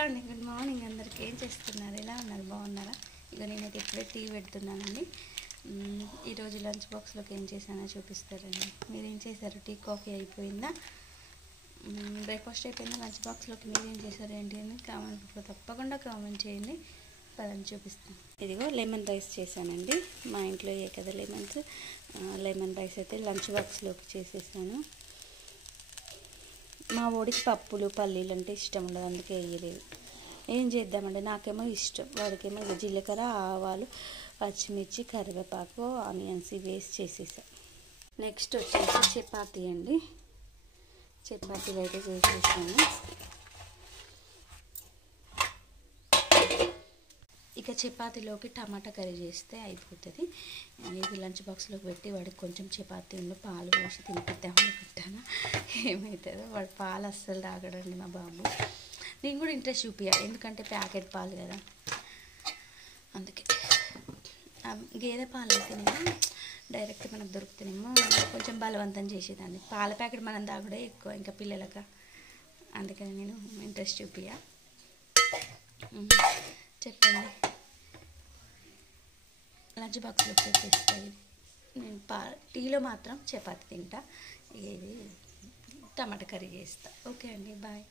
Hello అండి, good morning అందరికి. ఏం చేస్తున్నారు? ఎలా ఉన్నారు? బాగున్నారా? ఇక నేనైతే ఇప్పుడే టీ పెడుతున్నానండి. ఈరోజు లంచ్ బాక్స్లోకి ఏం చేశానో చూపిస్తారండి. మీరు ఏం చేశారు? టీ కాఫీ అయిపోయిందా? బ్రేక్ఫాస్ట్ అయిపోయిందా? లంచ్ బాక్స్లోకి మీరు ఏం చేశారు ఏంటి అని కామెంట్ తప్పకుండా కామెంట్ చేయండి. పదని చూపిస్తాను. ఇదిగో లెమన్ రైస్ చేశానండి. మా ఇంట్లో ఏ కదా లెమన్ రైస్ అయితే లంచ్ బాక్స్లోకి చేసేసాను. మా వాడికి పప్పులు పల్లీలు అంటే ఇష్టం ఉండదు, అందుకే వేయలేదు. ఏం చేద్దామండి, నాకేమో ఇష్టం, వాడికేమో జీలకర్ర ఆవాలు పచ్చిమిర్చి కరివేపాకు ఆనియన్స్ వేసి చేసేసా. నెక్స్ట్ వచ్చేసి చపాతీ అండి. చపాతీలు అయితే చేసేసాను. ఇక చపాతీలోకి టమాటా కర్రీ చేస్తే అయిపోతుంది. ఇది లంచ్ బాక్స్లోకి పెట్టి వాడికి కొంచెం చపాతీ పాలు పోసి తినిపిద్దామని పెట్టాను. ఏమవుతుందో, వాడు పాలు అస్సలు తాగడండి మా బాబు. నేను కూడా ఇంట్రెస్ట్ చూపించాను, ఎందుకంటే ప్యాకెట్ పాలు కదా, అందుకే. గేదె పాలు అయితేనేమో డైరెక్ట్ మనకు దొరుకుతానేమో కొంచెం బలవంతం చేసేదాన్ని. పాల ప్యాకెట్ మనం తాగుడే ఎక్కువ ఇంకా పిల్లలక, అందుకని నేను ఇంట్రెస్ట్ చూపించా. చెప్పండి, లంచ్ బాక్స్లో చేసేస్తాయి. నేను టీలో మాత్రం చపాతీ తింటా, ఇది టమాటా కర్రీ చేస్తా. ఓకే అండి, బాయ్.